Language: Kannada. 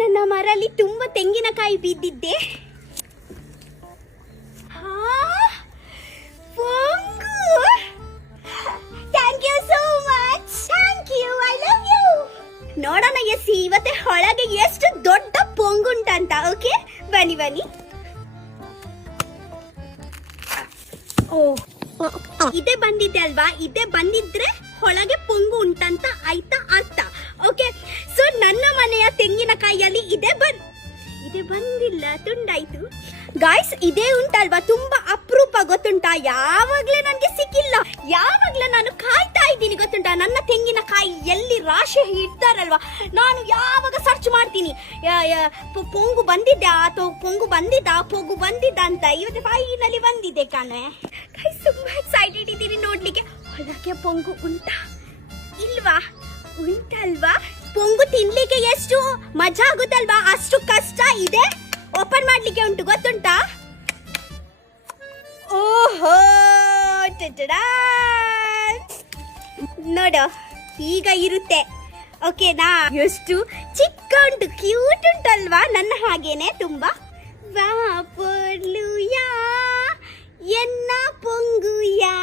ನನ್ನ ಮರಲ್ಲಿ ತುಂಬಾ ತೆಂಗಿನಕಾಯಿ ಬಿದ್ದಿದ್ದೆ. ಪೊಂಗು, thank you so much. Thank you, I love you. ನೋಡೋಣ ಎಸ್ಸಿ ಇವತ್ತೆ ಒಳಗೆ ಎಷ್ಟು ದೊಡ್ಡ ಪೊಂಗುಂಟಂತ. ಓಕೆ, ಬನ್ನಿ ಬನ್ನಿ. ಓ, ಇದೇ ಬಂದಿದೆ ಅಲ್ವಾ? ಇದೇ ಬಂದಿದ್ರೆ ಒಳಗೆ ಪೊಂಗು ಉಂಟಂತ ಆಯ್ತಾ ಅರ್ಥ. ಓಕೆ, ಸೊ ನನ್ನ ಮನೆಯ ತೆಂಗಿನಕಾಯಿಯಲ್ಲಿ ಇದೇ ಬಂದಿಲ್ಲ, ತುಂಡಾಯ್ತು. ಗಾಯ್ಸ್, ಇದೇ ಉಂಟಲ್ವಾ ತುಂಬಾ ಅಪರೂಪ, ಗೊತ್ತುಂಟಾ? ಯಾವಾಗ್ಲೇ ನನಗೆ ಸಿಕ್ಕಿಲ್ಲ, ಯಾವಾಗ್ಲೇ ನಾನು ಕಾಯ್ತಾ ಇದ್ದೀನಿ, ಗೊತ್ತುಂಟಾ? ನನ್ನ ತೆಂಗಿನಕಾಯಿ ಎಲ್ಲಿ ರಾಶಿ ಇಡ್ತಾರಲ್ವಾ, ನಾನು ಯಾವಾಗ ಸರ್ಚ್ ಮಾಡ್ತೀನಿ ಪೊಂಗು ಬಂದಿದ್ದ ಅಥವಾ ಪೊಂಗು ಬಂದಿದ್ದ ಅಂತ. ಇವತ್ತು ಫೈನಲಿ ಬಂದಿದೆ ಕಾಣೆ. ಗಾಯ್ಸ್, ತುಂಬಾ ಎಕ್ಸೈಟೆಡ್ ಇದ್ದೀನಿ ನೋಡ್ಲಿಕ್ಕೆ. ಒಳಗೆ ಪೊಂಗು ಉಂಟಾ ಇಲ್ವಾ? ಉಂಟಲ್ವಾ? ಪೊಂಗು ತಿನ್ಲಿಕ್ಕೆ ಎಷ್ಟು ಮಜಾ ಆಗುತ್ತಲ್ವಾ, ಅಷ್ಟು ಕಷ್ಟ ಇದೆ ಓಪನ್ ಮಾಡ್ಲಿಕ್ಕೆ ಉಂಟು, ಗೊತ್ತುಂಟಾ? ಓಹೋ, ನೋಡು ಈಗ ಇರುತ್ತೆ. ಓಕೆನಾ? ಎಷ್ಟು ಚಿಕ್ಕ ಉಂಟು, ಕ್ಯೂಟ್ ಉಂಟಲ್ವಾ? ನನ್ನ ಹಾಗೇನೆ ತುಂಬಾ. ವಾ ಪೊರ್ಲುಯಾ ಎನ್ನ ಪೊಂಗುಯಾ.